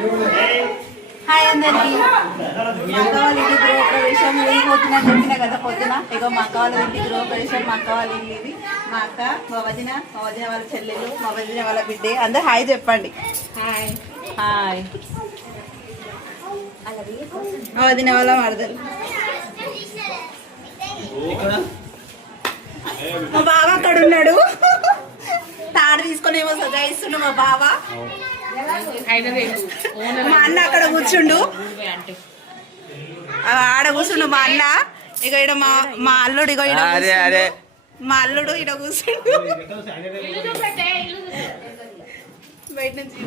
Hi అందరికి. మా అక్క వాళ్ళ ఇంటి గృహప్రవేశం ఊరిపోతున్నా చెప్పిన కదా పొద్దున. ఇక మా అక్క వాళ్ళ ఇంటి గృహప్రవేశం, మా అక్క వాళ్ళ ఇల్లు ఇది. మా అక్క, మా వదిన వాళ్ళ చెల్లెలు, మా వదిన వాళ్ళ బిడ్డే. అందరు హాయ్ చెప్పండి. Hi hi. మా వదిన వాళ్ళ మరదలు. మా బావ అక్కడ ఉన్నాడు, తాడు తీసుకొని ఏమో సజాయిస్తుండు మా బావ. మా అన్న అక్కడ కూర్చుండు, ఆడ కూర్చుండు మా అన్న. ఇక ఇక్కడ మా అల్లుడు, ఇక మా అల్లుడు ఇక్కడ కూర్చుండు బయట నుంచి.